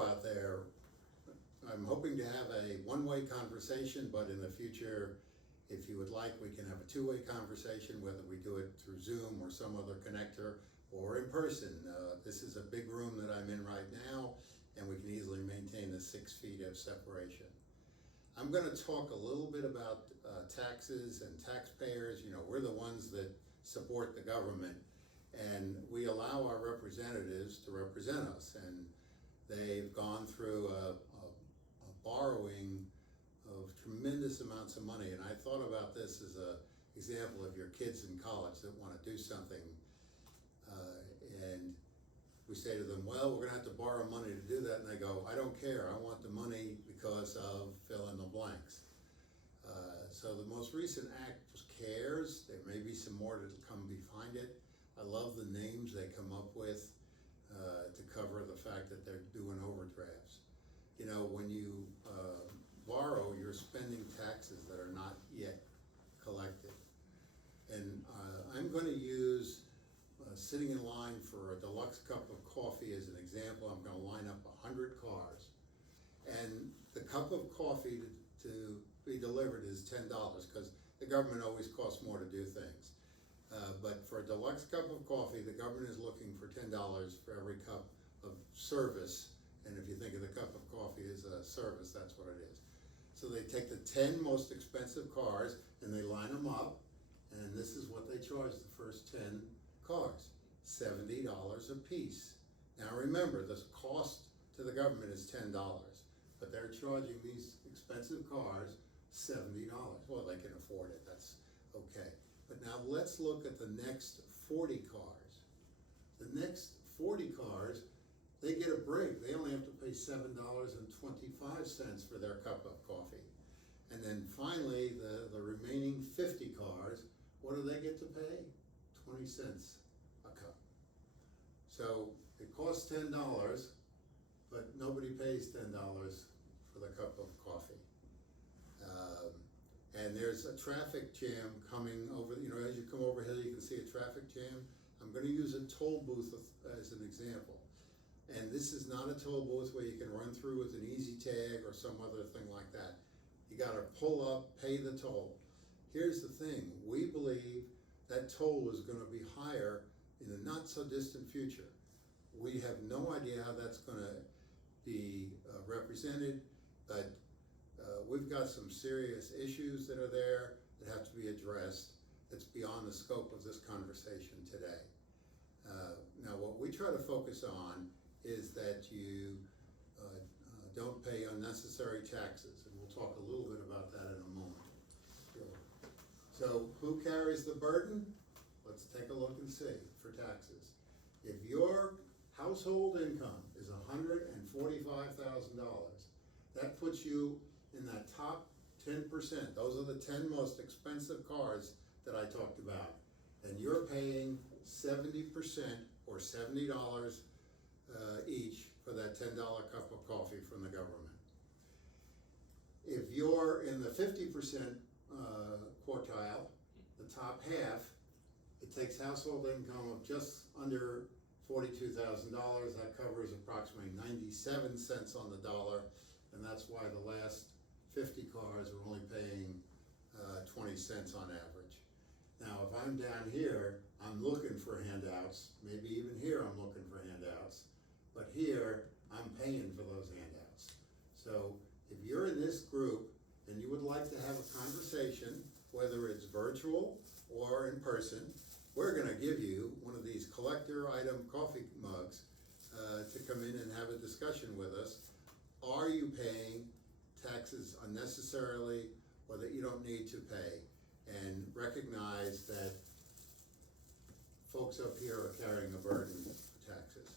you out there, I'm hoping to have a one-way conversation, but in the future, if you would like, we can have a two-way conversation, whether we do it through Zoom or some other connector or in person. This is a big room that I'm in right now, and we can easily maintain the 6 feet of separation. I'm going to talk a little bit about taxes and taxpayers. You know, we're the ones that support the government, and we allow our representatives to represent us, and they've gone through a borrowing of tremendous amounts of money. And I thought about this as an example of your kids in college that want to do something, and we say to them, well, we're going to have to borrow money to do that, and they go, I don't care, I want the money because of fill in the blanks. So the most recent act was CARES. There may be some more to come behind it. I love the names they come up with to cover the fact that they're doing overdrafts. You know, when you borrow, you're spending taxes that are not yet collected. And I'm going to use sitting in line for a deluxe cup of coffee as an example. I'm going to line up 100 cars. And the cup of coffee to be delivered is $10 because the government always costs more to do things. But for a deluxe cup of coffee, the government is looking for $10 for every cup of service. And if you think of the cup of coffee as a service, that's what it is. So they take the 10 most expensive cars and they line them up. And this is what they charge the first 10 cars, $70 a piece. Now remember, the cost to the government is $10, but they're charging these expensive cars $70. Well, they can afford it, that's okay. But now let's look at the next 40 cars. The next 40 cars, they get a break. They only have to pay $7.25 for their cup of coffee. And then finally, the remaining 50 cars, what do they get to pay? 20 cents a cup. So it costs $10, but nobody pays $10 for the cup of coffee. And there's a traffic jam coming over, you know, as you come over here, you can see a traffic jam. I'm going to use a toll booth as an example. And this is not a toll booth where you can run through with an easy tag or some other thing like that. You got to pull up, pay the toll. Here's the thing, we believe that toll is going to be higher in the not so distant future. We have no idea how that's going to be represented, but we've got some serious issues that are there that have to be addressed that's beyond the scope of this conversation today. Now what we try to focus on is that you don't pay unnecessary taxes, and we'll talk a little bit about that in a moment. So who carries the burden? Let's take a look and see for taxes. If your household income is $145,000, that puts you in that top 10%. Those are the 10 most expensive cars that I talked about. And you're paying 70% or $70 each for that $10 cup of coffee from the government. If you're in the 50% quartile, the top half, it takes household income of just under $42,000. That covers approximately 97 cents on the dollar, and that's why the last 50 cars are only paying 20 cents on average. Now, if I'm down here, I'm looking for handouts. Maybe even here I'm looking for handouts, but here I'm paying for those handouts. So if you're in this group and you would like to have a conversation, whether it's virtual or in person, we're going to give you one of these collector item coffee mugs to come in and have a discussion with us. Are you paying taxes unnecessarily or that you don't need to pay? And recognize that folks up here are carrying a burden of taxes.